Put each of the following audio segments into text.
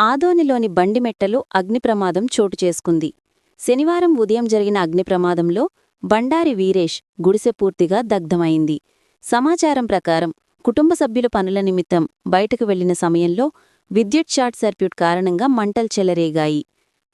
ఆదోనిలోని బండిమెట్టలో అగ్నిప్రమాదం చోటు చేసుకుంది. శనివారం ఉదయం జరిగిన అగ్నిప్రమాదంలో బండారి వీరేష్ గుడిసె పూర్తిగా దగ్ధమైంది. సమాచారం ప్రకారం కుటుంబ సభ్యుల పనుల నిమిత్తం బయటకు వెళ్ళిన సమయంలో విద్యుత్ షార్ట్ సర్క్యూట్ కారణంగా మంటలు చెలరేగాయి.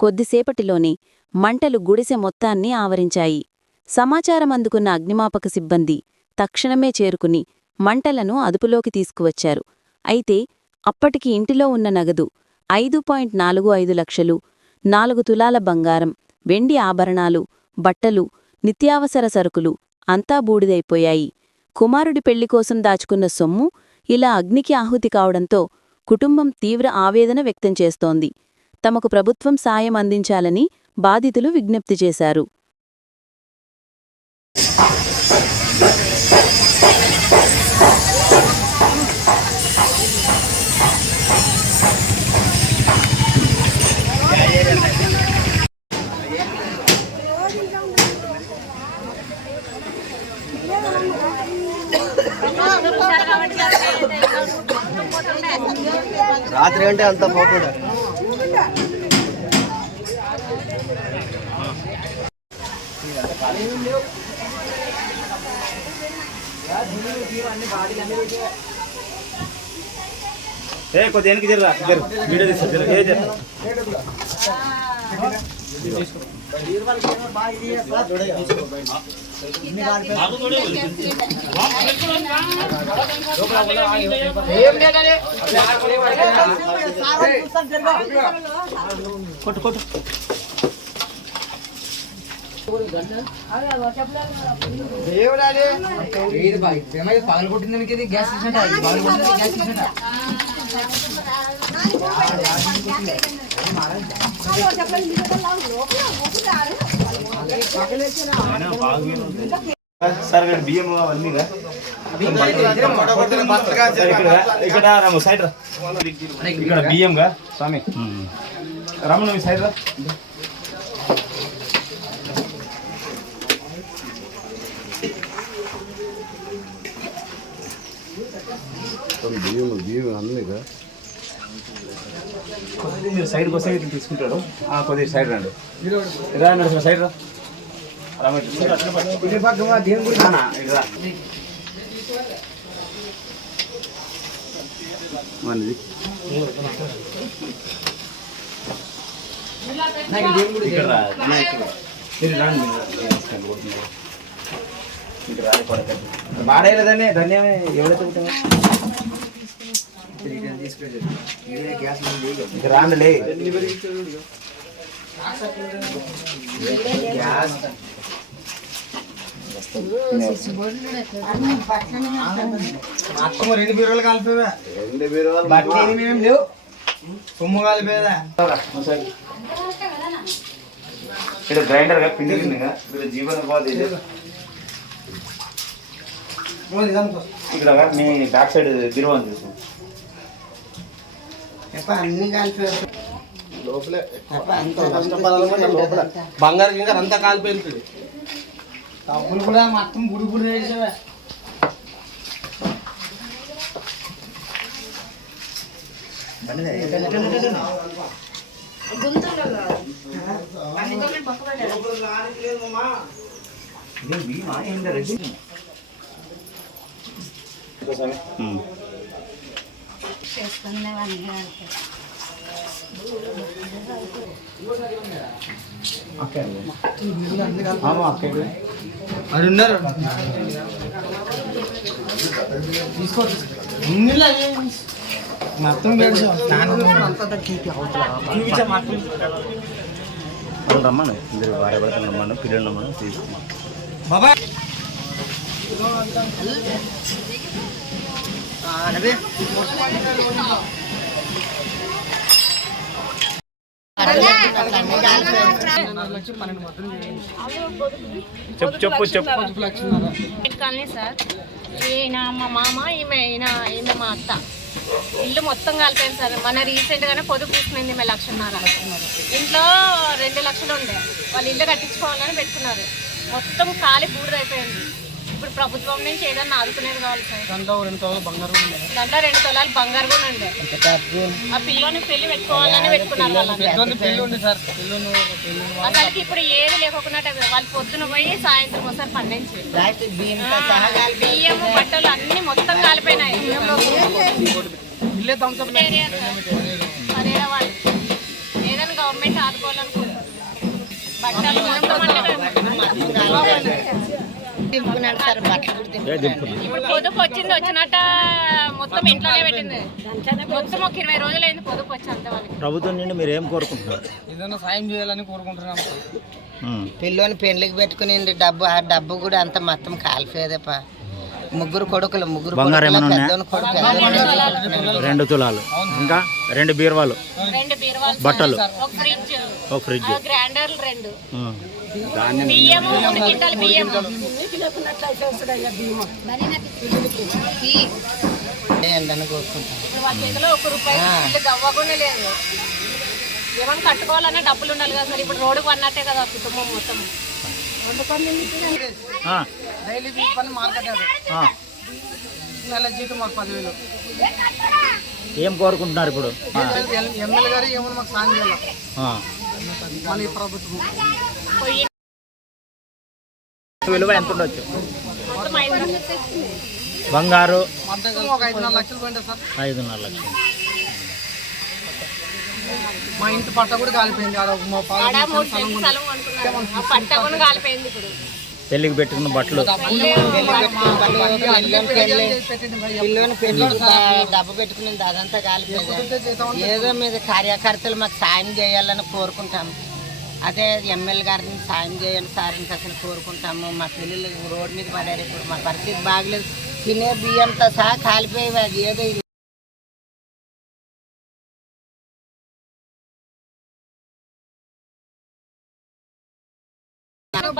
కొద్దిసేపటిలోనే మంటలు గుడిసె మొత్తాన్ని ఆవరించాయి. సమాచారం అందుకున్న అగ్నిమాపక సిబ్బంది తక్షణమే చేరుకుని మంటలను అదుపులోకి తీసుకువచ్చారు. అయితే అప్పటికి ఇంటిలో ఉన్న నగదు ఐదు పాయింట్ నాలుగు ఐదు లక్షలు నాలుగు తులాల బంగారం వెండి ఆభరణాలు బట్టలు నిత్యావసర సరుకులు అంతా బూడిదైపోయాయి. కుమారుడి పెళ్ళి కోసం దాచుకున్న సొమ్ము ఇలా అగ్నికి ఆహుతి కావడంతో కుటుంబం తీవ్ర ఆవేదన వ్యక్తం చేస్తోంది. తమకు ప్రభుత్వం సాయం అందించాలని బాధితులు విజ్ఞప్తి చేశారు. రాత్రి అంటే అంత పోకుండా ఏ కొద్ది వెనక్కి జరరా వీడియో తీస్తా ఏ జరు కొట్టు కొట్టు పగలు కొట్టింది గ్యాస్ ఇచ్చినట్ట పగలు కొట్టింది గ్యాస్ ఇచ్చినట్ట సార్ ఇక్కడ బియ్యం అవన్నీగా సార్ ఇక్కడ ఇక్కడ రాము సైడ్ రా ఇక్కడ బియ్యంగా స్వామి రాము నువ్వు సైడ్ రా బియ్యం బియ్యం అన్నీగా కొద్దిగా మీరు సైడ్కి వస్తే ఇట్లా తీసుకుంటారు ఆ, కొద్దిగా సైడ్ రండి. రా నడుచుకో సైడ్ రా. మనది ఇక్కడ రా మీరు రండి మీరు తీసుకెళ్ళి కొడుతున్నారు. ఇటు రా, పడకండి. బాడేయలేదనే ధన్యమే ఎవరైతే రెండు బీరువాలు కలిపేవా. రెండు బీరువాలు బట్టలు ఏమి ఏం లేవు. సొమ్ము కలిపేదా. ఇక్కడ గ్రైండర్గా పిండి గిన్నెగా ఇక్కడ జీవన ఉపాధి ఇది. ఇక్కడ మీ బ్యాక్ సైడ్ బిరువాని చూసు అన్ని కలిపే. బంగారు ఇంకా అంతా కాలిపోయింది. డబ్బులు కూడా మొత్తం గుడి గుడి వేసావా అది ఉన్నారు. తీసుకో ఉన్నిలా మొత్తం రమ్మను. ఇద్దరు భార్య భర్తలు రమ్మను పిల్లలు రమ్మను. తీసుకున్నాం బాబా చెప్పు చెప్పు చెప్పు. కానీ సార్ ఈయన మా మామ ఈమె ఈయన ఈమె మా అత్త. ఇల్లు మొత్తం కలిపాను సార్. మన రీసెంట్గానే పొదుపు తీసుకునింది మేము లక్షన్నర. ఇంట్లో రెండు లక్షలు ఉండే. వాళ్ళు ఇల్లు కట్టించుకోవాలని పెట్టుకున్నారు. మొత్తం ఖాళీ బూడిదైపోయింది ఇప్పుడు ప్రభుత్వం నుంచి ఏదన్నా ఆదుకునేది కావాలి సార్. దాంట్లో రెండు తోలు బంగారు. దాంట్లో రెండు తులాలు బంగారు కూడా ఉండే ఆ పిల్లోని పెళ్ళి పెట్టుకోవాలని పెట్టుకున్నారు అసలుకి ఇప్పుడు ఏది లేకుండా వాళ్ళు పొద్దున పోయి సాయంత్రం ఒకసారి పండించి. బియ్యము బట్టలు అన్ని మొత్తం కాలిపోయినాయి. ఏదైనా గవర్నమెంట్ ఆదుకోవాలనుకుంటున్నారు. బట్టలు మొత్తం ఇప్పుడు పొదుపు వచ్చింది వచ్చినట్ట మొత్తం ఇంట్లోనే పెట్టింది. మొత్తం ఒక ఇరవై రోజులు అయింది పొదుపు వచ్చి అంత వాళ్ళకి ప్రభుత్వం నుండి మీరు ఏం కోరుకుంటున్నారు? ఏదైనా సాయం చేయాలని కోరుకుంటున్నాం. పిల్లోని పెళ్ళికి పెట్టుకుని డబ్బు ఆ డబ్బు కూడా అంత మొత్తం కాలిపోయేదేపా. ముగ్గురు కొడుకులు ముగ్గురు బంగారం కొడుకులు, ఏమైనా ఉన్నాయా? పెద్దోని కొడుకు రెండు తులాలు. ఇంకా రెండు బీరువాలు. బట్టలు. ఒక ఫ్రిడ్జ్. గ్రైండర్లు రెండు. ఉమ్. బియ్యము మూడు కింటాలు బియ్యం. ఇప్పుడు చేతిలో ఒక రూపాయి ఇల్లు గవ్వకుండా లేదు. ఏమైనా కట్టుకోవాలన్నా డబ్బులు ఉండాలి కదా సార్. ఇప్పుడు రోడ్డు పడినట్టే కదా కుటుంబం మొత్తం. ఆ, డైలీ మార్కెట్ అది. నెల జీతం మాకు పదివేలు. ఏం కోరుకుంటున్నారు ఇప్పుడు? ఎమ్మెల్యే గారు మాకు సాయం చేయాలి. మన ఈ ప్రభుత్వం. విలువ ఎంత ఉండొచ్చు? బంగారు. ఐదున్నర లక్షలు మా ఇంటి పట్ట కూడా కాలిపోయింది. పట్ట కూడా కాలిపోయింది ఇప్పుడు. పెళ్ళికి పెట్టుకున్న బట్టలు. డబ్బు పెట్టుకుని అదంతా కాలిపోయేది ఏదో మీద కార్యకర్తలు మాకు సాయం చేయాలని కోరుకుంటాము. అదే ఎమ్మెల్యే గారిని సాయం చేయండి సార్ ఇంకా అసలు కోరుకుంటాము. మా పిల్లలు రోడ్డు మీద పడారు. ఇప్పుడు మా పరిస్థితి బాగలేదు. తినే బియ్యంతో సహా కాలిపోయేవి అది ఏదో